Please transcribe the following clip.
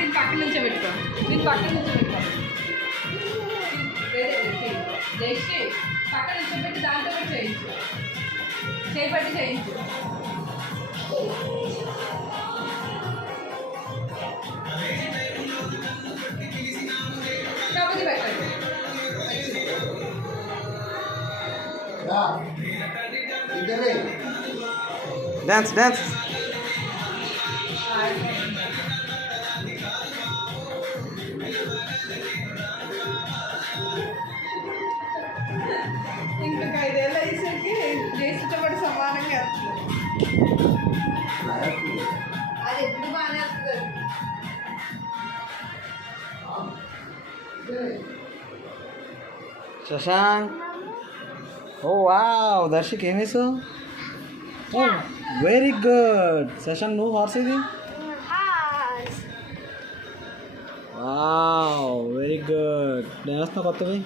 దీని పక్కన నుంచో పెట్టుకో, దీని పక్కన నుంచో పెట్టుకో, జస్ట్ పక్కన నుంచో పెట్టి దాంతో పెట్టి చేయించు, చేపట్టి చేయించు. కబుది పెట్టండి. Dance dance. ఇంకొక 5 ఏళ్ళు అయ్యేసరికి చేసేటప్పుడు సమానంగా అది ఎప్పుడు బాగానే వస్తుంది. శశాంక్. ఓ వావ్, దర్శక్ ఏం వేసావు? ఓ వెరీ గుడ్ శశాంక్. నువ్వు హార్స్ ఇది? Wow very good. నేను వస్తున్నా కొత్తవి.